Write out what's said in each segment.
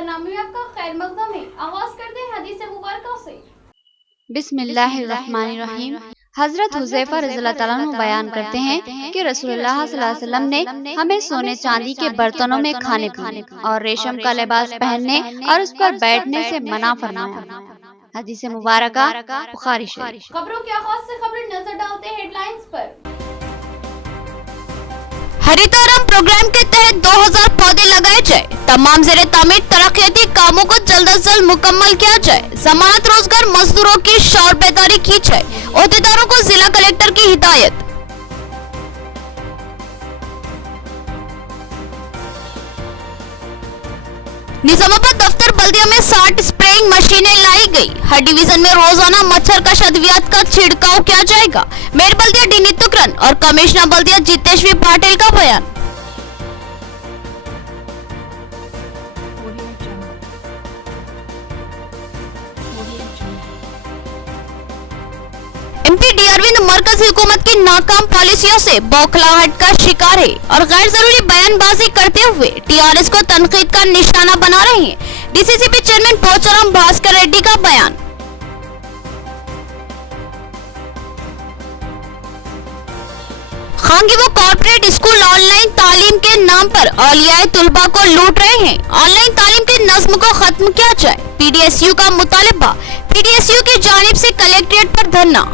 बदनामी का खैर मकदम है। आगाज करते हैं हदीस मुबारक से। बिस्मिल्लाहिर्रहमानिर्रहीम। हजरत हुज़ैफा रज़ियल्लाहु तआला अन्हु बयान करते हैं कि रसूलुल्लाह सल्लल्लाहु अलैहि वसल्लम ने हमें सोने चांदी के बर्तनों में खाने पीने और रेशम का लिबास पहनने और उस पर बैठने से मना फरमाया। हदीस मुबारका बुखारी शरीफ। खबरों के आगाज से खबर नजर डालते हैं हेडलाइंस पर। हरितोरम प्रोग्राम के तहत 2000 पौधे लगाए जाए। तमाम ज़ेरे तामीर तरक्याती कामों को जल्द अज जल्द मुकम्मल किया जाए। जमानत रोजगार मजदूरों की शौर बेदारी की जाए। ओहदेदारों को जिला कलेक्टर की हिदायत। निजामाबाद दफ्तर बल्दिया में 60 स्प्रेइंग मशीनें लाई गई। हर डिवीजन में रोजाना मच्छर कश अद्वियात का छिड़काव किया जाएगा। मेयर बल्दिया डी नितुकरन और कमिश्नर बल्दिया जितेश्वी पाटिल का बयान। एमपी डी अरविंद मरकजी हुकूमत की नाकाम पॉलिसियों से बौखलाहट का शिकार है और गैर जरूरी बयानबाजी करते हुए टीआरएस को तनकीद का निशाना बना रहे हैं। डीसीसीबी चेयरमैन पोचाराम भास्कर रेड्डी का बयान। खांगीवो कॉर्पोरेट स्कूल ऑनलाइन तालीम के नाम पर औलियाए तुलबा को लूट रहे हैं। ऑनलाइन तालीम के नज्म को खत्म किया जाए। पीडीएसयू का मुतालिबा। पीडीएसयू की जानिब से कलेक्ट्रेट पर धरना।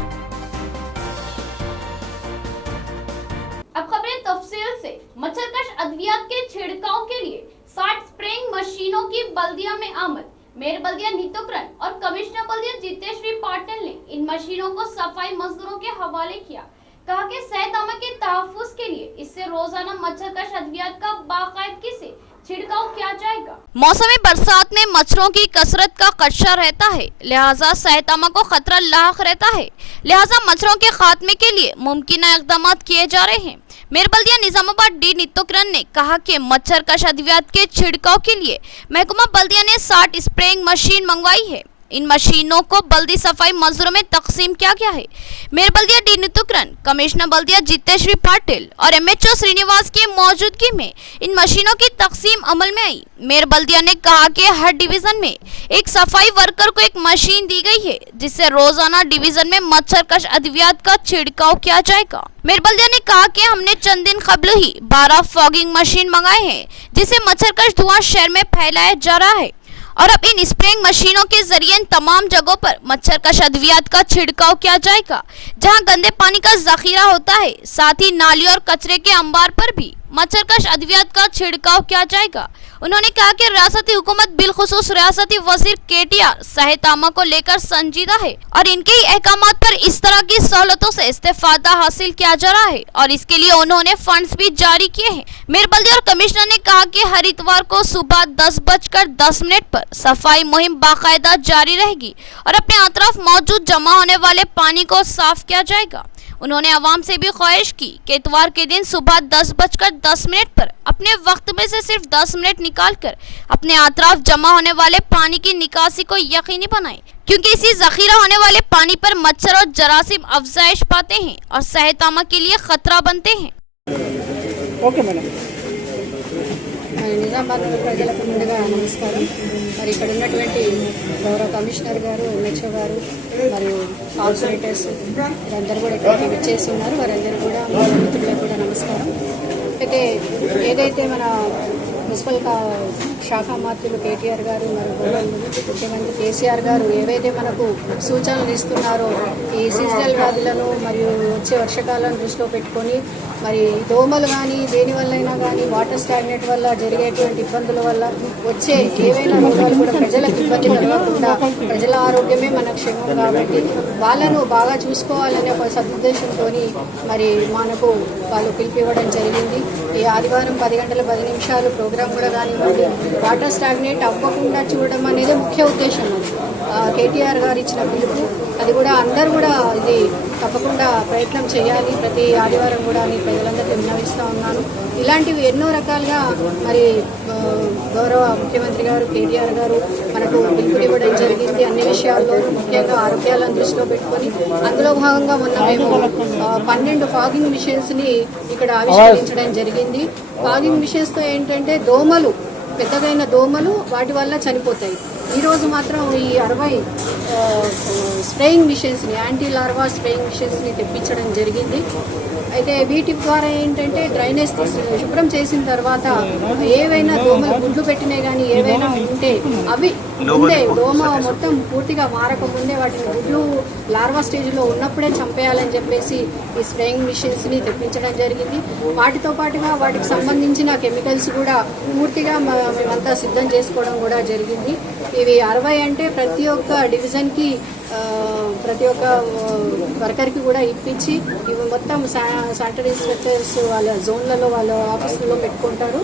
अब खबरें तफसील से। मच्छरकश अद्वियात के छिड़काव के लिए 60 स्प्रेइंग मशीनों की बल्दिया में आमद। मेयर बल्दिया नितुकरन और कमिश्नर बल्दिया जितेश्वी पाटिल ने इन मशीनों को सफाई मजदूरों के हवाले किया। कहा कि सेहतआमा के तहफ्फुज के लिए इससे रोजाना मच्छरकश अद्वियात का बाकायदगी से छिड़काव किया जाएगा। मौसमी बरसात में मच्छरों की कसरत का खदशा रहता है, लिहाजा सेहतआमा को खतरा लाक रहता है। लिहाजा मच्छरों के खात्मे के लिए मुमकिन इक़दाम किए जा रहे हैं। मेयर बल्दिया निजामाबाद डी नितुकरन ने कहा कि मच्छरकश अद्वियात के छिड़काव के लिए महकमा बल्दिया ने 60 स्प्रेइंग मशीन मंगवाई है। इन मशीनों को बल्दी सफाई मजदूरों में तकसीम किया गया है। मेयर बल्दिया डी नितुकरन, कमिश्नर बल्दिया जितेश्वी पाटिल और एमएचओ श्रीनिवास की मौजूदगी में इन मशीनों की तकसीम अमल में आई। मेयर बल्दिया ने कहा कि हर डिवीजन में एक सफाई वर्कर को एक मशीन दी गई है, जिससे रोजाना डिवीजन में मच्छरकश अद्वियात का छिड़काव किया जाएगा। मेयर बल्दिया ने कहा कि हमने चंद दिन कबल ही 12 फॉगिंग मशीन मंगाए हैं, जिससे मच्छरकश धुआं शहर में फैलाया जा रहा है और अब इन स्प्रेइंग मशीनों के जरिए तमाम जगहों पर मच्छरकश अद्वियात का छिड़काव किया जाएगा, जहां गंदे पानी का जखीरा होता है। साथ ही नाली और कचरे के अंबार पर भी मच्छरकश अद्वियात का छिड़काव किया जाएगा। उन्होंने कहा कि रियासती हुकूमत बिलखुसूस रियासती वजीर केटीआर सेहतआमा को लेकर संजीदा है और इनके ही अहकामात पर इस तरह की सहूलतों से इस्तेफादा हासिल किया जा रहा है और इसके लिए उन्होंने फंड्स भी जारी किए हैं। मेयर बल्दिया और कमिश्नर ने कहा कि हर इतवार को सुबह 10:10 पर सफाई मुहिम बाकायदा जारी रहेगी और अपने अतराफ मौजूद जमा होने वाले पानी को साफ किया जाएगा। उन्होंने आवाम से भी ख्वाहिश की कि इतवार के दिन सुबह 10:10 पर अपने वक्त में से सिर्फ 10 मिनट निकालकर अपने अतराफ जमा होने वाले पानी की निकासी को यकीनी बनाएं, क्योंकि इसी जखीरा होने वाले पानी पर मच्छर और जरासीम अफजाइश पाते हैं और सेहतआमा के लिए खतरा बनते हैं। ఓకే మేడం నిజామాబాద్ ప్రజలకు ముందుగా నమస్కారం। మరి ఇక్కడ ఉన్నటువంటి గౌరవ కమిషనర్ గారు, ఎంహెచ్ఓ గారు మరియు కార్పొరేటర్స్ వీరందరూ కూడా ఇక్కడికి విచ్చేసి ఉన్నారు। వారందరూ కూడా మిత్రులకు కూడా నమస్కారం। అయితే ఏదైతే మన మున్సిపల్ శాఖ మంత్రులు కేటీఆర్ గారు మరియు ముఖ్యమంత్రి కేసీఆర్ గారు ఏవైతే మనకు సూచనలు ఇస్తున్నారో ఈ సీజనల్ వ్యాధులను మరియు వచ్చే వర్షకాలను దృష్టిలో పెట్టుకొని మరి దోమలు కానీ దేనివల్లైనా కానీ వాటర్ స్టాగ్నెట్ వల్ల జరిగేటువంటి ఇబ్బందుల వల్ల వచ్చే ఏవైనా రోగాలు కూడా ప్రజలకు ఇబ్బంది కలగకుండా ప్రజల ఆరోగ్యమే మన క్షేమం కాబట్టి వాళ్ళను బాగా చూసుకోవాలనే ఒక సదుద్దేశంతో మరి మనకు వాళ్ళు పిలిపివ్వడం జరిగింది। ఈ ఆదివారం 10:10 ప్రోగ్రాం కూడా కానివ్వండి, వాటర్ స్టాగ్నేట్ అవ్వకుండా చూడడం అనేది ముఖ్య ఉద్దేశం। కేటీఆర్ గారు ఇచ్చిన పిలుపు అది కూడా అందరూ కూడా ఇది తప్పకుండా ప్రయత్నం చేయాలి ప్రతి ఆదివారం కూడా అని ప్రజలందరికీ విన్నవిస్తూ ఉన్నాను। ఇలాంటివి ఎన్నో రకాలుగా మరి గౌరవ ముఖ్యమంత్రి గారు కేటీఆర్ గారు మనకు పిలుపునివ్వడం జరిగింది అన్ని విషయాల్లో, ముఖ్యంగా ఆరోగ్యాలను దృష్టిలో పెట్టుకొని అందులో భాగంగా మొన్న మేము 12 ఫాగింగ్ మిషన్స్ని ఇక్కడ ఆవిష్కరించడం జరిగింది। ఫాగింగ్ మిషన్స్తో ఏంటంటే దోమలు పెద్దగైన దోమలు వాటి వల్ల చనిపోతాయి. ఈరోజు మాత్రం ఈ 60 స్ప్రేయింగ్ మిషన్స్ని, యాంటీ లార్వా స్ప్రేయింగ్ మిషన్స్ని తెప్పించడం జరిగింది. అయితే వీటి ద్వారా ఏంటంటే డ్రైనేజ్ శుభ్రం చేసిన తర్వాత ఏవైనా దోమలు గుడ్లు పెట్టినాయి కానీ ఏవైనా ఉంటే అవి ముందే దోమ మొత్తం పూర్తిగా మారకముందే వాటిని గుడ్లు లార్వా స్టేజ్లో ఉన్నప్పుడే చంపేయాలని చెప్పేసి ఈ స్ప్రేయింగ్ మిషన్స్ని తెప్పించడం జరిగింది. వాటితో పాటుగా వాటికి సంబంధించిన కెమికల్స్ కూడా పూర్తిగా మేమంతా సిద్ధం చేసుకోవడం కూడా జరిగింది. ఇవి 60 అంటే ప్రతి ఒక్క డివిజన్కి ప్రతి ఒక్క వర్కర్కి కూడా ఇప్పించి ఇవి మొత్తం శానిటరీ ఇన్స్పెక్టర్స్ వాళ్ళ జోన్లలో వాళ్ళ ఆఫీసుల్లో పెట్టుకుంటారు.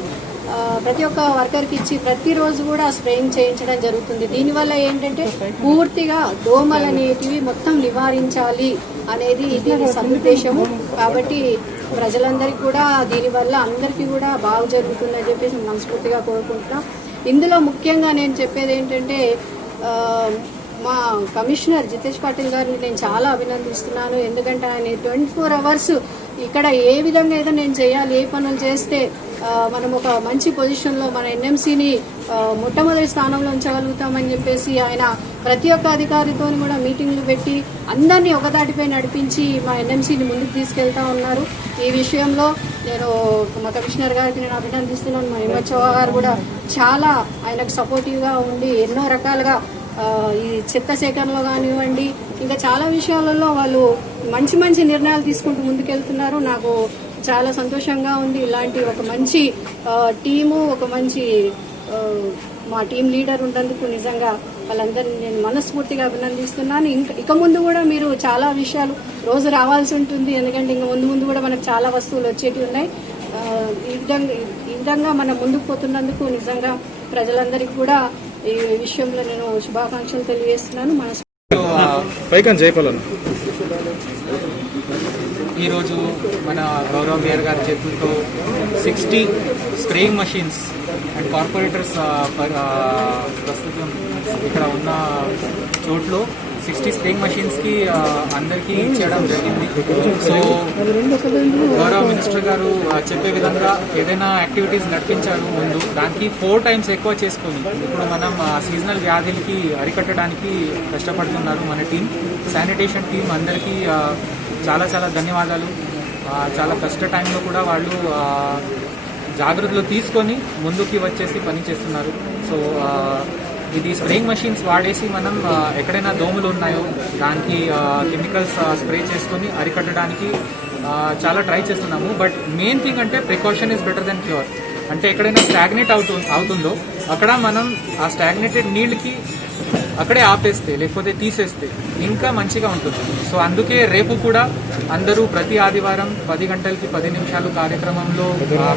ప్రతి ఒక్క వర్కర్కి ఇచ్చి ప్రతిరోజు కూడా స్ప్రేయింగ్ చేయించడం జరుగుతుంది. దీనివల్ల ఏంటంటే పూర్తిగా దోమలు అనేటివి మొత్తం నివారించాలి అనేది దీని సదుద్దేశము. కాబట్టి ప్రజలందరికీ కూడా దీనివల్ల అందరికీ కూడా బాగా జరుగుతుందని చెప్పేసి మనస్ఫూర్తిగా కోరుకుంటున్నాం. ఇందులో ముఖ్యంగా నేను చెప్పేది ఏంటంటే మా కమిషనర్ జితేష్ పాటిల్ గారిని నేను చాలా అభినందిస్తున్నాను. ఎందుకంటే ఆయన 24 అవర్స్ ఇక్కడ ఏ విధంగా ఏదో నేను చేయాలి, ఏ పనులు చేస్తే మనం ఒక మంచి పొజిషన్లో మన ఎన్ఎంసీని మొట్టమొదటి స్థానంలో ఉంచగలుగుతామని చెప్పేసి ఆయన ప్రతి ఒక్క అధికారితో కూడా మీటింగ్లు పెట్టి అందరినీ ఒకదాటిపై నడిపించి మా ఎన్ఎంసీని ముందుకు తీసుకెళ్తా ఉన్నారు. ఈ విషయంలో నేను మా కమిషనర్ గారికి నేను అభినందిస్తున్నాను. మా ఎంహెచ్ఓ గారు కూడా చాలా ఆయనకు సపోర్టివ్గా ఉండి ఎన్నో రకాలుగా ఈ చెత్త సేకరణలో కానివ్వండి ఇంకా చాలా విషయాలలో వాళ్ళు మంచి మంచి నిర్ణయాలు తీసుకుంటూ ముందుకెళ్తున్నారు. నాకు చాలా సంతోషంగా ఉంది. ఇలాంటి ఒక మంచి టీము, ఒక మంచి మా టీం లీడర్ ఉన్నందుకు నిజంగా వాళ్ళందరినీ నేను మనస్ఫూర్తిగా అభినందిస్తున్నాను. ఇక ముందు కూడా మీరు చాలా విషయాలు రోజు రావాల్సి ఉంటుంది. ఎందుకంటే ఇంకా ముందు కూడా మనకు చాలా వస్తువులు వచ్చేటివి ఉన్నాయి. ఈ విధంగా మనం ముందుకు పోతున్నందుకు నిజంగా ప్రజలందరికీ కూడా ఈ విషయంలో నేను శుభాకాంక్షలు తెలియజేస్తున్నాను. ఈరోజు మన గౌరవ మేయర్ గారి చేతులతో 60 స్ప్రేయింగ్ మషిన్స్ అండ్ కార్పొరేటర్స్ ప్రస్తుతం ఇక్కడ ఉన్న చోట్లో 60 స్ప్రేయింగ్ మషిన్స్కి అందరికీ ఇచ్చేయడం జరిగింది. సో గౌరవ మినిస్టర్ గారు చెప్పే విధంగా ఏదైనా యాక్టివిటీస్ నడిపించారు ముందు, దానికి 4 times ఎక్కువ చేసుకొని ఇప్పుడు మనం సీజనల్ వ్యాధులకి అరికట్టడానికి కష్టపడుతున్నారు మన టీం, శానిటేషన్ టీం. అందరికీ చాలా చాలా ధన్యవాదాలు. చాలా కష్ట టైంలో కూడా వాళ్ళు జాగ్రత్తలు తీసుకొని ముందుకి వచ్చేసి పని చేస్తున్నారు. సో ఇది స్ప్రేయింగ్ మషిన్స్ వాడేసి మనం ఎక్కడైనా దోమలు ఉన్నాయో దానికి కెమికల్స్ స్ప్రే చేసుకొని అరికట్టడానికి చాలా ట్రై చేస్తున్నాము. బట్ మెయిన్ థింగ్ అంటే precaution is better than cure. అంటే ఎక్కడైనా స్టాగ్నేట్ అవుతుందో అక్కడ మనం ఆ స్టాగ్నేటెడ్ నీళ్ళకి అక్కడే ఆపేస్తే లేకపోతే తీసేస్తే ఇంకా మంచిగా ఉంటుంది. సో అందుకే రేపు కూడా అందరూ ప్రతి ఆదివారం 10 గంటలకి 10 నిమిషాలు కార్యక్రమంలో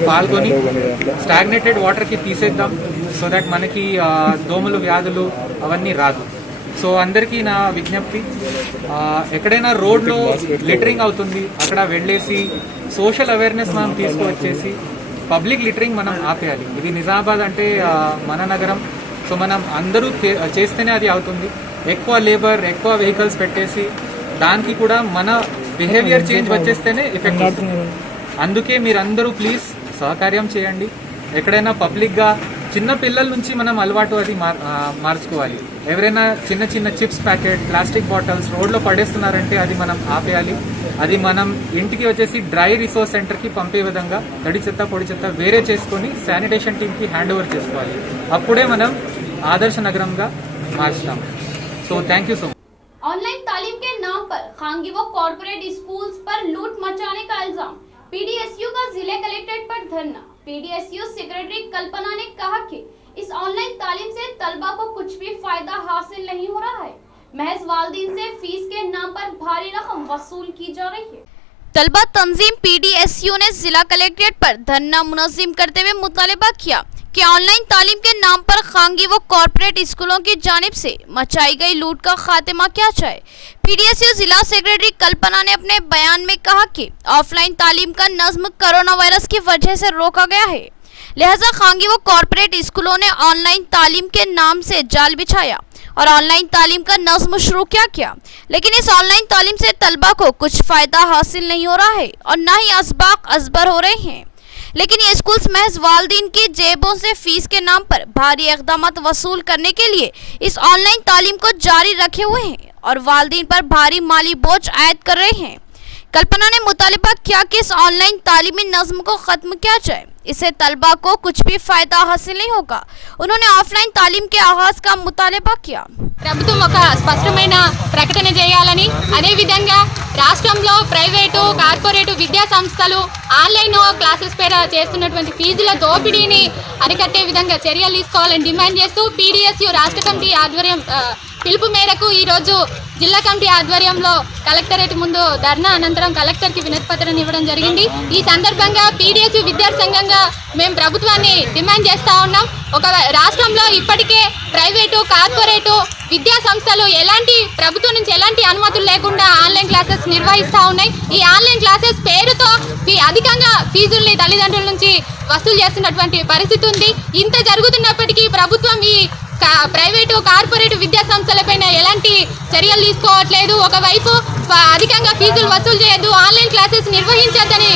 పాల్గొని స్టాగ్నేటెడ్ వాటర్కి తీసేద్దాం. సో దట్ మనకి దోమలు వ్యాధులు అవన్నీ రాదు. సో అందరికీ నా విజ్ఞప్తి, ఎక్కడైనా రోడ్లో లిటరింగ్ అవుతుంది అక్కడ వెళ్ళేసి సోషల్ అవేర్నెస్ మనం తీసుకువచ్చేసి పబ్లిక్ లిటరింగ్ మనం ఆపేయాలి. ఇది నిజామాబాద్ అంటే మన నగరం. సో మనం అందరూ చేస్తేనే అది అవుతుంది. ఎక్కువ లేబర్, ఎక్కువ వెహికల్స్ పెట్టేసి దానికి కూడా మన బిహేవియర్ చేంజ్ వచ్చేస్తేనే ఎఫెక్ట్ అవుతుంది. అందుకే మీరందరూ ప్లీజ్ సహకార్యం చేయండి. ఎక్కడైనా పబ్లిక్గా చిన్న పిల్లల నుంచి మనం అలవాటు అది మార్చుకోవాలి. ఎవరైనా చిన్న చిన్న చిప్స్ ప్యాకెట్, ప్లాస్టిక్ బాటిల్స్ రోడ్లో పడేస్తున్నారంటే అది మనం ఆపేయాలి. అది మనం ఇంటికి వచ్చేసి డ్రై రిసోర్స్ సెంటర్కి పంపే విధంగా తడి చెత్త పొడి చెత్త వేరే చేసుకొని శానిటేషన్ టీమ్కి హ్యాండ్ ఓవర్ చేసుకోవాలి. అప్పుడే మనం आदर्श नगरम का मार्चनाम. So thank you so much. Online तालीम के नाम पर खांगी व कॉर्पोरेट स्कूल्स पर लूट मचाने का इल्जाम, पीडीएसयू का जिला कलेक्ट्रेट पर धरना. पीडीएसयू सेक्रेटरी कल्पना ने कहा कि इस ऑनलाइन तालीम से तलबा को कुछ भी फायदा हासिल नहीं हो रहा है. महज वालिदैन से फीस के नाम पर भारी रकम वसूल की जा रही है. तलबा तंजीम पीडीएसयू ने जिला कलेक्ट्रेट पर धरना मुनज़्ज़िम करते हुए मुतालिबा किया कि ऑनलाइन तालीम के नाम पर खांगी व कॉर्पोरेट स्कूलों की जानिब से मचाई गई लूट का खात्मा किया जाए. पीडीएसयू जिला सेक्रेटरी कल्पना ने अपने बयान में कहा कि ऑफलाइन तालीम का नज़्म कोरोना वायरस की वजह से रोका गया है, लिहाजा खांगी व कॉर्पोरेट स्कूलों ने ऑनलाइन तालीम के नाम से जाल बिछाया और ऑनलाइन तालीम का नज़्म शुरू किया. लेकिन इस ऑनलाइन तालीम से तलबा को कुछ फ़ायदा हासिल नहीं हो रहा है और न ही असबाक असबर हो रहे हैं. लेकिन ये स्कूल्स महज वालिदैन की जेबों से फीस के नाम पर भारी इक़दाम वसूल करने के लिए इस ऑनलाइन तालीम को जारी रखे हुए हैं और वालिदैन पर भारी माली बोझ आयद कर रहे हैं। कल्पना ने मुतालिबा किया कि इस ऑनलाइन तालीमी नज़्म को ख़त्म किया जाए, इससे तलबा को कुछ भी फ़ायदा हासिल नहीं होगा। उन्होंने ऑफलाइन तालीम के आगाज़ का मुतालिबा किया। ప్రభుత్వం ఒక స్పష్టమైన ప్రకటన చేయాలని, అదేవిధంగా రాష్ట్రంలో ప్రైవేటు కార్పొరేటు విద్యా సంస్థలు ఆన్లైన్ క్లాసెస్ పేర చేస్తున్నటువంటి ఫీజుల దోపిడీని అరికట్టే విధంగా చర్యలు తీసుకోవాలని డిమాండ్ చేస్తూ పీడీఎస్యు రాష్ట్ర కమిటీ ఆధ్వర్యం పిలుపు మేరకు ఈరోజు జిల్లా కమిటీ ఆధ్వర్యంలో కలెక్టరేట్ ముందు ధర్నా అనంతరం కలెక్టర్కి వినతి పత్రం ఇవ్వడం జరిగింది। ఈ సందర్భంగా పీడీఎస్యు విద్యార్థి సంఘంగా మేము ప్రభుత్వాన్ని డిమాండ్ చేస్తూ ఉన్నాం। ఒక రాష్ట్రంలో ఇప్పటికే ప్రైవేటు కార్పొరేటు విద్యా సంస్థలు ఎలాంటి ప్రభుత్వం నుంచి ఎలాంటి అనుమతులు లేకుండా ఆన్లైన్ క్లాసెస్ నిర్వహిస్తూ ఉన్నాయి। ఈ ఆన్లైన్ క్లాసెస్ పేరుతో అధికంగా ఫీజుల్ని తల్లిదండ్రుల నుంచి వసూలు చేస్తున్నటువంటి పరిస్థితి ఉంది। ఇంత జరుగుతున్నప్పటికీ ప్రభుత్వం ఈ ప్రైవేటు కార్పొరేట్ విద్యా సంస్థలపైన ఎలాంటి చర్యలు తీసుకోవట్లేదు। ఒకవైపు అధికంగా ఫీజులు వసూలు చేయొద్దు, ఆన్లైన్ క్లాసెస్ నిర్వహించొద్దని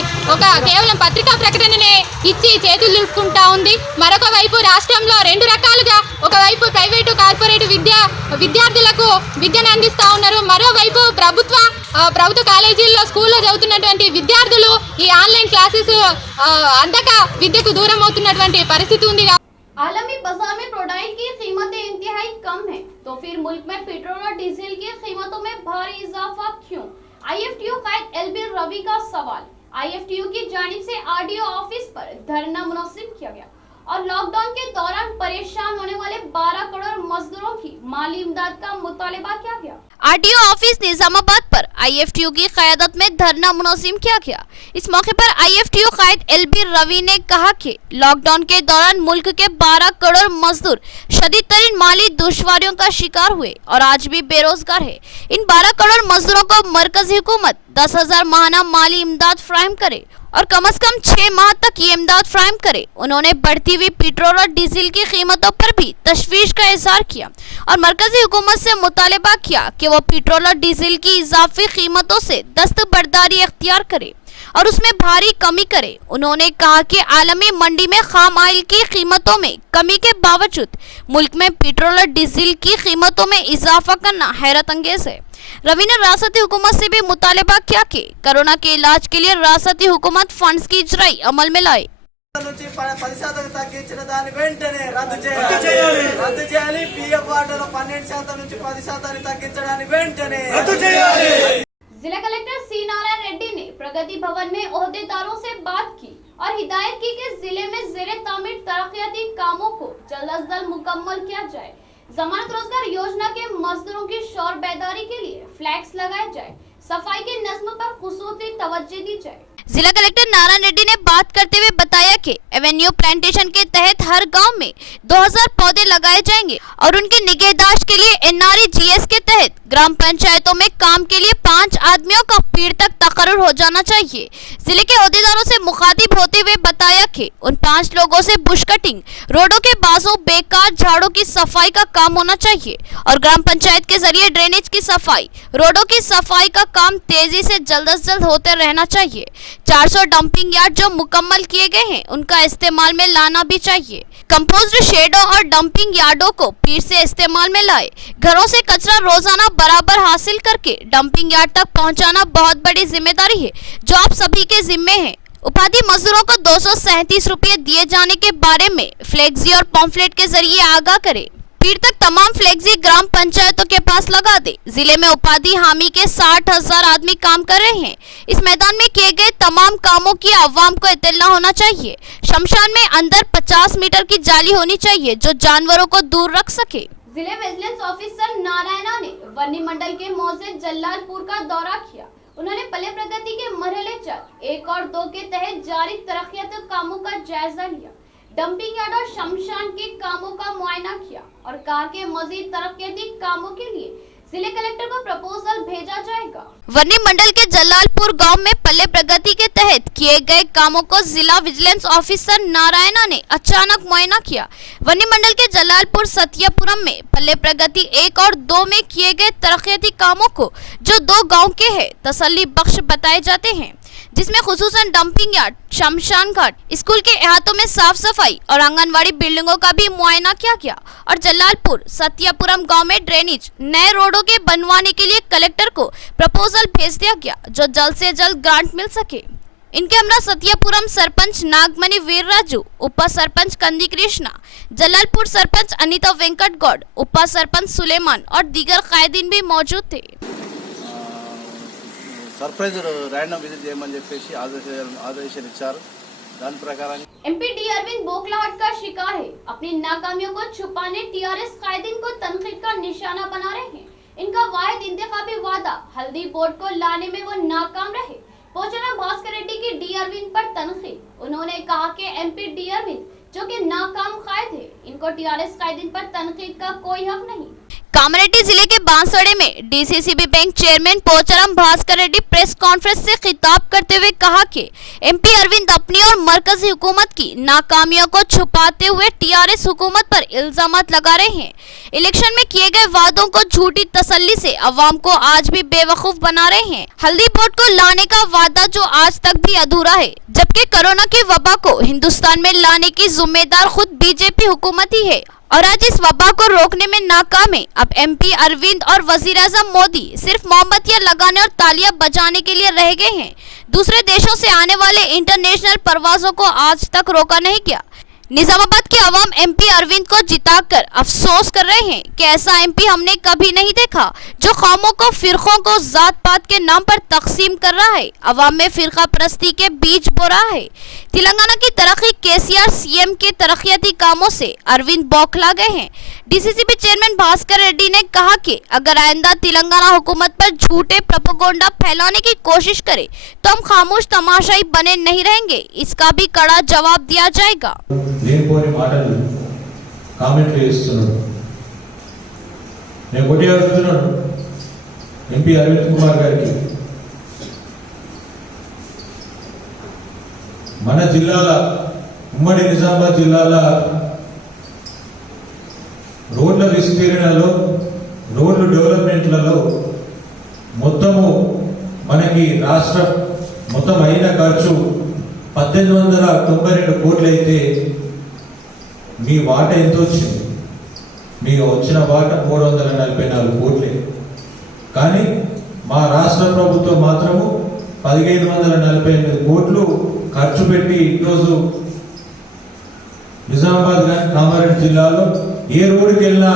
కేవలం పత్రికా ప్రకటననే ఇచ్చి చేతులు దులుపుకుంటా ఉంది। మరొక వైపు రాష్ట్రంలో రెండు రకాలుగా ఒకవైపు ప్రైవేటు కార్పొరేట్ విద్యార్థులకు విద్యను అందిస్తూ ఉన్నారు, మరోవైపు ప్రభుత్వ కాలేజీల్లో స్కూల్లో చదువుతున్నటువంటి విద్యార్థులు ఈ ఆన్లైన్ క్లాసెస్ అందక విద్యకు దూరం అవుతున్నటువంటి పరిస్థితి ఉంది। आलमी बाजार में प्रोडाइन की कीमतें इंतहाई कम है, तो फिर मुल्क में पेट्रोल और डीजल की कीमतों में भारी इजाफा क्यों? IFTU कायद एलबी रवि का सवाल। IFTU की जानिब से RDO ऑफिस पर धरना मुनस्सिब किया गया और लॉकडाउन के दौरान परेशान होने वाले 12 करोड़ मजदूरों की माली इमदाद का मुतालिबा किया गया। RDO ऑफिस निजामाबाद पर IFTU की क़यादत में धरना मुनज़्ज़म किया गया। इस मौके पर IFTU कायद एलबी रवि ने कहा कि लॉकडाउन के दौरान मुल्क के 12 करोड़ मजदूर शदीद तरीन माली दुश्वारियों का शिकार हुए और आज भी बेरोजगार है। इन 12 करोड़ मजदूरों को मरकजी हुकूमत 10,000 माहाना माली इमदाद फराहम करे और कम से कम 6 माह तक ये इमदाद फराहम करे। उन्होंने बढ़ती हुई पेट्रोल और डीजल की कीमतों पर भी तशवीश का इजहार किया और मरकजी हुकूमत से मुतालिबा किया कि वो पेट्रोल और डीजल की इजाफी कीमतों से दस्तबरदारी इख्तियार करे और उसमें भारी कमी करे। उन्होंने कहा कि आलमी मंडी में खाम ऑयल की कीमतों में कमी के बावजूद मुल्क में पेट्रोल और डीजल की कीमतों में इजाफा करना हैरत अंगेज है। रवि ने रियासती हुकूमत से भी मुतालिबा किया कि कोरोना के इलाज के लिए रियासती हुकूमत फंड्स की इजराई अमल में लाए। నుంచి 10% తగ్గించిన దాన్ని వెంటనే రద్దు చేయాలి। PF వాటాలో 12% నుంచి 10% తగ్గించడాన్ని వెంటనే రద్దు చేయాలి। जिला कलेक्टर सी नारायण रेड्डी ने प्रगति भवन में ओहदेदारों से बात की और हिदायत की कि जिले में ज़ेरे तामीर तरक्याती कामों को जल्द अज जल्द मुकम्मल किया जाए। जमानत रोजगार योजना के मजदूरों की शौर बेदारी के लिए फ्लैक्स लगाए जाए, सफाई के नज़्म पर खुसूसी तवज्जो दी जाए। जिला कलेक्टर नारायण रेड्डी ने बात करते हुए बताया कि एवेन्यू प्लांटेशन के तहत हर गांव में 2000 पौधे लगाए जाएंगे और उनकी निगहदाश्त के लिए NREGS के तहत ग्राम पंचायतों में काम के लिए 5 आदमियों का पीर तक तकर्रुर हो जाना चाहिए। जिले के ओहदेदारों से मुखातिब होते हुए बताया कि उन 5 लोगों से बुश कटिंग, रोडों के बाजू बेकार झाड़ों की सफाई का काम होना चाहिए और ग्राम पंचायत के जरिए ड्रेनेज की सफाई, रोडों की सफाई का काम तेजी से जल्द अज जल्द होते रहना चाहिए। 400 डंपिंग यार्ड जो मुकम्मल किए गए हैं उनका इस्तेमाल में लाना भी चाहिए। कंपोज्ड शेडों और डंपिंग यार्डों को पीर से इस्तेमाल में लाए। घरों से कचरा रोजाना बराबर हासिल करके डंपिंग यार्ड तक पहुंचाना बहुत बड़ी जिम्मेदारी है जो आप सभी के जिम्मे है। उपाधि मजदूरों को 237 रुपये दिए जाने के बारे में फ्लेक्सी और पॉम्फलेट के जरिए आगाह करे। पीर तक तमाम फ्लेक्सी ग्राम पंचायतों के पास लगा दे। जिले में उपाधि हामी के 60,000 आदमी काम कर रहे हैं। इस मैदान में किए गए तमाम कामों की अवाम को इत्तला होना चाहिए। शमशान में अंदर 50 मीटर की जाली होनी चाहिए जो जानवरों को दूर रख सके। जिले विजिलेंस ऑफिसर नारायणा ने वन्नी मंडल के मौजे जल्लालपुर का दौरा किया। उन्होंने पल्ले प्रगति के मरहले 1 और 2 के तहत जारी तरक्याती कामों का जायजा लिया, डंपिंग यार्ड और शमशान के कामों का मुआयना किया और कहा कि मजीद तरक्याती कामों के लिए जिले कलेक्टर को प्रपोजल भेजा जाएगा। वन्नी मंडल के जलालपुर गांव में पल्ले प्रगति के तहत किए गए कामों को जिला विजिलेंस ऑफिसर नारायणा ने अचानक मुआयना किया। वन्नी मंडल के जलालपुर सतियापुरम में पल्ले प्रगति 1 और 2 में किए गए तरक्याती कामों को जो 2 गांव के हैं तसल्ली बख्श बताए जाते हैं। जिसमें खुसूसन डंपिंग यार्ड, शमशान घाट, स्कूल के अहातों में साफ सफाई और आंगनवाड़ी बिल्डिंगों का भी मुआयना किया गया और जलालपुर सत्यापुरम गांव में ड्रेनेज, नए रोडों के बनवाने के लिए कलेक्टर को प्रपोजल भेज दिया गया जो जल्द से जल्द ग्रांट मिल सके। इनके हमरा सत्यापुरम सरपंच नागमणि वीरराजू, उप सरपंच कंदी कृष्णा, जलालपुर सरपंच अनीता वेंकट गौड़, उप सरपंच सुलेमान और दीगर कायदीन भी मौजूद थे। సర్ప్రైజ్ ర్యాండమ్ విజిట్ చేయమని చెప్పేసి ఆదేశాలు ఇచ్చారు। దాని ప్రకారం एमपी डी अरविंद बोखलाहट का शिकार है। अपनी नाकामियों को छुपाने टीआरएस कायदीन को तनकीद का निशाना बना रहे हैं। इनका वाहिद इंतखाबी वादा हल्दी बोर्ड को लाने में वो नाकाम रहे। पोचरा भास्कर रेड्डी की डी अरविंद पर तनकीद। उन्होंने कहा कि एमपी डी अरविंद जो कि नाकाम कायद है, इनको टीआरएस कायदीन पर तनकीद का कोई हक नहीं। कामारेड्डी जिले के बांसवाड़े में DCCB bank chairman Pocharam Bhaskar Reddy press conference से खिताब करते हुए कहा कि एमपी अरविंद अपनी और मरकजी हुकूमत की नाकामियों को छुपाते हुए टीआरएस हुकूमत पर इल्जामात लगा रहे हैं। इलेक्शन में किए गए वादों को झूठी तसल्ली से अवाम को आज भी बेवकूफ बना रहे हैं। हल्दी बोर्ड को लाने का वादा जो आज तक भी अधूरा है, जबकि कोरोना की वबा को हिंदुस्तान में लाने की जिम्मेदार खुद बीजेपी हुकूमत ही है और आज इस वबा को रोकने में नाकाम है। अब एमपी अरविंद और वजीर-ए-आज़म मोदी सिर्फ मोमबत्तियां लगाने और तालियां बजाने के लिए रह गए हैं। दूसरे देशों से आने वाले इंटरनेशनल परवाजों को आज तक रोका नहीं गया। निजामाबाद के अवाम एमपी अरविंद को जिताकर अफसोस कर रहे हैं कि ऐसा एमपी हमने कभी नहीं देखा जो कौमों को, फिरकों को जात पात के नाम पर तकसीम कर रहा है, अवाम में फिरका परस्ती के बीज बो रहा है। तेलंगाना की तरक्की केसीआर सीएम के तरक्याती कामों से अरविंद बौखला गए हैं। डीसीसीबी चेयरमैन भास्कर रेड्डी ने कहा कि अगर आइंदा तेलंगाना हुकूमत पर झूठे प्रोपेगेंडा फैलाने की कोशिश करे तो हम खामोश तमाशाई बने नहीं रहेंगे, इसका भी कड़ा जवाब दिया जाएगा। లేనిపోని మాటలు కామెంట్లు చేస్తున్నాడు। నేను ఒకటే అడుగుతున్నాను ఎంపీ అరవింద్ కుమార్ గారికి, మన జిల్లాల ఉమ్మడి నిజామాబాద్ జిల్లాల రోడ్ల విస్తీర్ణలో, రోడ్లు డెవలప్మెంట్లలో మొత్తము మనకి రాష్ట్ర మొత్తం అయిన ఖర్చు 1892 కోట్లు అయితే మీ వాట ఎంత వచ్చింది? మీకు వచ్చిన వాట 344 కోట్లే। కానీ మా రాష్ట్ర ప్రభుత్వం మాత్రము 1548 కోట్లు ఖర్చు పెట్టి ఈరోజు నిజామాబాద్ కానీ కామారెడ్డి జిల్లాలో ఏ రోడ్డుకి వెళ్ళినా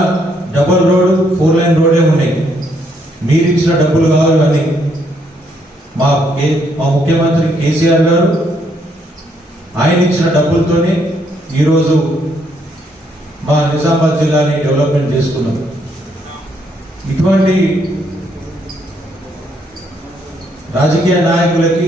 డబుల్ రోడ్, 4 లైన్ రోడే ఉన్నాయి। మీరు ఇచ్చిన డబ్బులు కావాలి అని మా ముఖ్యమంత్రి కేసీఆర్ గారు ఆయన ఇచ్చిన డబ్బులతోనే ఈరోజు మా నిజామాబాద్ జిల్లాని డెవలప్మెంట్ చేసుకున్నాం। ఇటువంటి రాజకీయ నాయకులకి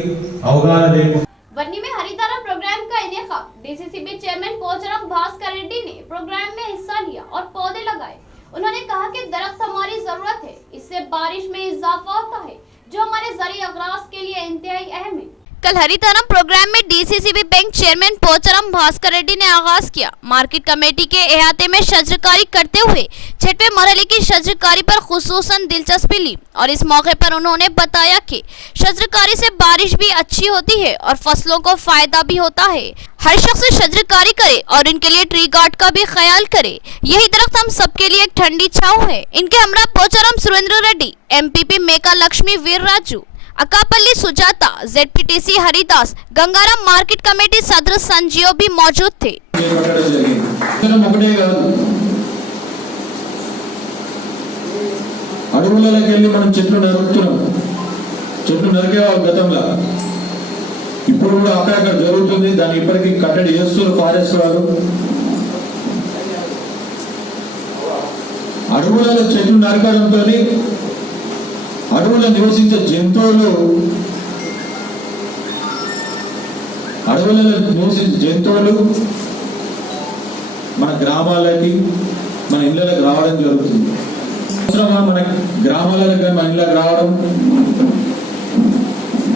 అవగాహన లేకుండా वर्नी में हरितारा प्रोग्राम का इनेकाब डीसीसीबी चेयरमैन पोचाराम भास्कर रेड्डी ने प्रोग्राम में हिस्सा लिया और पौधे लगाए। उन्होंने कहा कि दरख्त हमारी जरूरत है, इससे बारिश में इजाफा होता है जो हमारे ज़रिए अगरास के लिए इंतहाई अहम है। कल हरितारम प्रोग्राम में DCCB bank chairman Pocharam Bhaskar Reddy ने आगाज किया। मार्केट कमेटी के अहाते में शजरकारी करते हुए 6वें मरहले की शजरकारी पर खुसूसन दिलचस्पी ली और इस मौके पर उन्होंने बताया कि शजरकारी से बारिश भी अच्छी होती है और फसलों को फायदा भी होता है। हर शख्स शजरकारी करे और इनके लिए ट्री गार्ड का भी ख्याल करे। यही दरख्त हम सबके लिए एक ठंडी छांव है। इनके हमरा Pocharam Surender Reddy, MPP Meka Lakshmi Veeraraju, Akapalli Sujatha, ZPTC Haridas, Gangaram market committee सदर संजीव भी मौजूद थे। అడవులకి వెళ్ళి మనం చెట్లు నరుకుతున్నాం, చెట్లు నరికే గతంలో ఇప్పుడు కూడా అక్కడక్కడ జరుగుతుంది। దాన్ని ఇప్పటికీ కట్టడి చేస్తున్నారు ఫారెస్ట్ వాళ్ళు। అడవులలో చెట్లు నరకడంతో అడవుల్లో నివసించే జంతువులు, అడవులలో నివసించే జంతువులు మన గ్రామాలకి, మన ఇళ్ళకి రావడం జరుగుతుంది। మన గ్రామాలకు మన ఇళ్ళకి రావడం,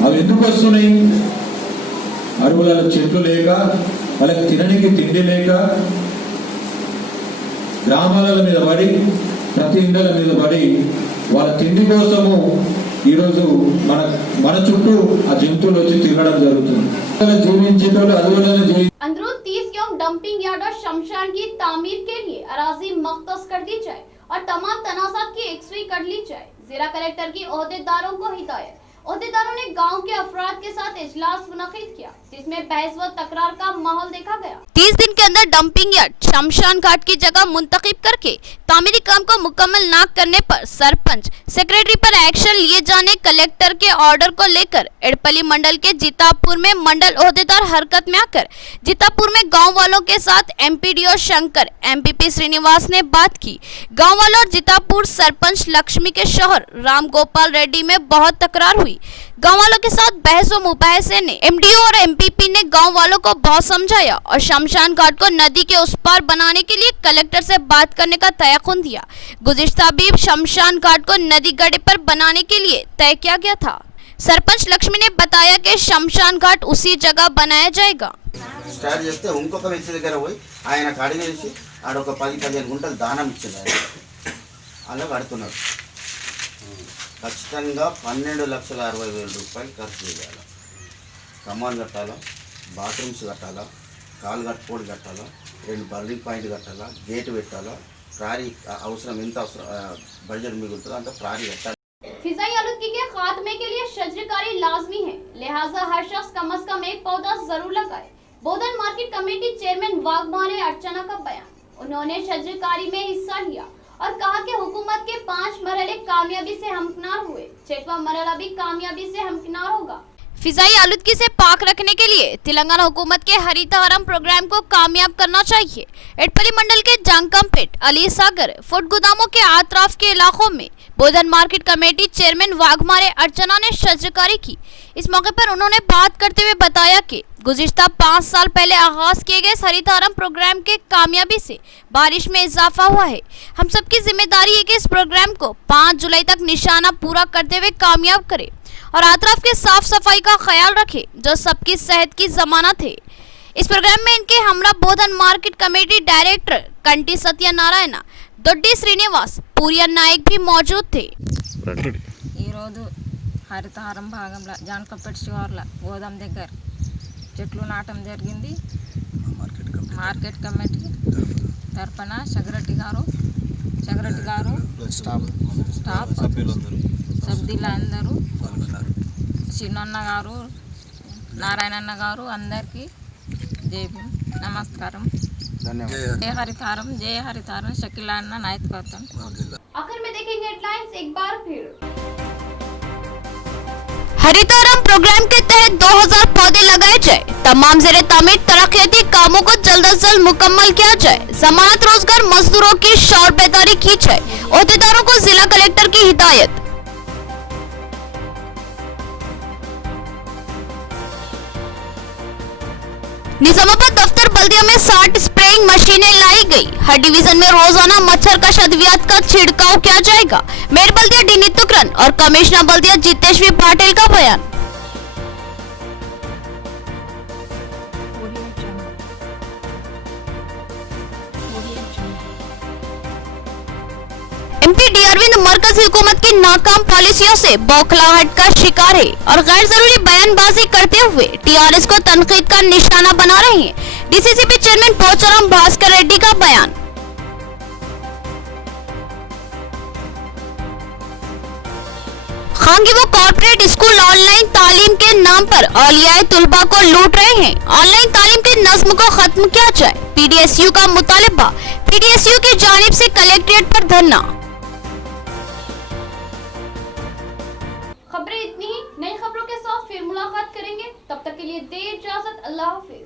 అవి ఎందుకు వస్తున్నాయి? అడవులలో చెట్లు లేక, వాళ్ళకి తినడానికి తిండి లేక, గ్రామాల మీద పడి, ప్రతి ఇండ్ల మీద పడి వాళ్ళ తిండి కోసము ఈరోజు మన చుట్టూ ఆ జంతువులు వచ్చి తిరగడం జరుగుతుంది. జీవించేటోళ్ళు అదువలనే జీవి अंदरून 30 एवं डंपिंग यार्ड और शमशान की तामीर के लिए अराजी मख्तस कर दी जाए और तमाम तनाजात की एकसुई कर ली जाए। जिला कलेक्टर की ओहदेदारों को हिदायत। ओहदेदारों ने गांव के अफराद के साथ इजलास मुनक्किद किया, जिसमें बहस व तकरार का माहौल देखा गया। 30 दिन के अंदर डंपिंग यार्ड शमशान घाट की जगह मुंतखब करके तामीरी काम को मुकम्मल न करने पर सरपंच सेक्रेटरी पर एक्शन लिए जाने कलेक्टर के ऑर्डर को लेकर एड़पली मंडल के जीतापुर में मंडल ओहदेदार हरकत में आकर जीतापुर में गांव वालों के साथ एमपीडीओ शंकर एमपीपी श्रीनिवास ने बात की। गांव वालों और जीतापुर सरपंच लक्ष्मी के शौहर राम गोपाल रेड्डी में बहुत तकरार हुई। गांव वालों के साथ बहस व मुबाहसे ने एमडीओ और एमपीपी ने गांव वालों को बहुत समझाया और शमशान घाट को नदी के उस पार बनाने के लिए कलेक्टर से बात करने का तयख्खुन दिया। गुज़िश्ता भी शमशान घाट को नदी गड्ढे पर बनाने के लिए तय किया गया था। सरपंच लक्ष्मी ने बताया कि शमशान घाट उसी जगह बनाया जाएगा। స్టార్ట్ చేస్తే ఇంకొక వ్యక్తి దగ్గర పోయి ఆయన కడిగేసి ఆడొక 10-15 గుంటలు దానం ఇచ్చింది. అలా కడుతున్నారు. ఖచ్చితంగా 12,60,000 రూపాయలు ఖర్చు చేయాలి. కమాన్ కట్టాలా, బాత్రూమ్స్ కట్టాలా, కాలు కట్టుకోడి కట్టాలా, 2 బర్లింగ్ పాయింట్ కట్టాలా, గేట్ పెట్టాలా, ప్రారీ అవసరం ఎంత అవసరం బడ్జెట్ మిగులుతుందో అంత ప్రారీ కట్టాలి. फिजाई आलूदगी के खात्मे के लिए शजरकारी लाजमी है, लिहाजा हर शख्स कम से कम एक पौधा जरूर लगाए। बोधन मार्केट कमेटी चेयरमैन वाघमारे अर्चना का बयान। उन्होंने शजरकारी में हिस्सा लिया और कहा कि हुकूमत के 5 मरहले कामयाबी से हमकिनार हुए, 6वां मरहला भी कामयाबी से हमकिनार होगा। फिजाई आलूदगी से पाक रखने के लिए तेलंगाना हुकूमत के हरितहारम प्रोग्राम को कामयाब करना चाहिए। एडपली मंडल के जांकमपेट, अली सागर, फूड गोदामों के आतराफ के इलाकों में बोधन मार्केट कमेटी चेयरमैन वाघमारे अर्चना ने शजरकारी की। इस मौके पर उन्होंने बात करते हुए बताया कि गुज़िश्ता 5 साल पहले आगाज किए गए हरितहारम प्रोग्राम के कामयाबी से बारिश में इजाफा हुआ है। हम सबकी जिम्मेदारी है कि इस प्रोग्राम को 5 जुलाई तक निशाना पूरा करते हुए कामयाब करें और आतराफ के साफ सफाई का ख्याल रखें, जो सबकी सेहत की जमानत है। इस प्रोग्राम में इनके हमरा Bodhan market committee director Kanti Satyanarayana, Doddi Srinivas, Puriya Nayak भी मौजूद थे। హరితహారం భాగంలో జాన్కపేట శివార్ల గోదాం దగ్గర చెట్లు నాటం జరిగింది। మార్కెట్ కమిటీ తరపున సెక్రటరీ గారు స్టాఫ్ సభ్యులందరూ చిన్నన్న గారు నారాయణన్న గారు అందరికీ జై భీమ్, నమస్కారం, ధన్యవాదాలు। जय हरितहारम शकीला अन्ना नायकत्व। आखिर में देखेंगे हेडलाइंस एक बार फिर। हरितहारम प्रोग्राम के तहत 2000 पौधे लगाए जाए। तमाम ज़ेरे तामीर तरक्याती कामों को जल्द अज जल्द मुकम्मल किया जाए। जमानत रोजगार मजदूरों की शौर बेदारी की जाए। ओहदेदारों को जिला कलेक्टर की हिदायत। निजामाबाद दफ्तर बल्दिया में 60 स्प्रेइंग मशीनें लाई गई। हर डिवीजन में रोजाना मच्छर कश अद्वियात का छिड़काव किया जाएगा। मेयर बल्दिया डी नितुकरन और कमिश्नर बल्दिया जितेश्वी पाटिल का बयान। एमपी डी अरविंद मरकजी हुकूमत की नाकाम पॉलिसियों से बौखलाहट का शिकार है और गैर जरूरी बयानबाजी करते हुए टीआरएस को तनकीद का निशाना बना रहे हैं। डीसीसीबी चेयरमैन पोचाराम भास्कर रेड्डी का बयान। खांगीवो कॉर्पोरेट स्कूल ऑनलाइन तालीम के नाम पर औलियाए तुलबा को लूट रहे हैं। ऑनलाइन तालीम के नज्म को खत्म किया जाए, पीडीएसयू का मुतालिबा। पीडीएसयू की जानिब से कलेक्ट्रेट पर धरना। खबरें इतनी ही, नई खबरों के साथ फिर मुलाकात करेंगे। तब तक के लिए दे इजाजत, अल्लाह हाफिज।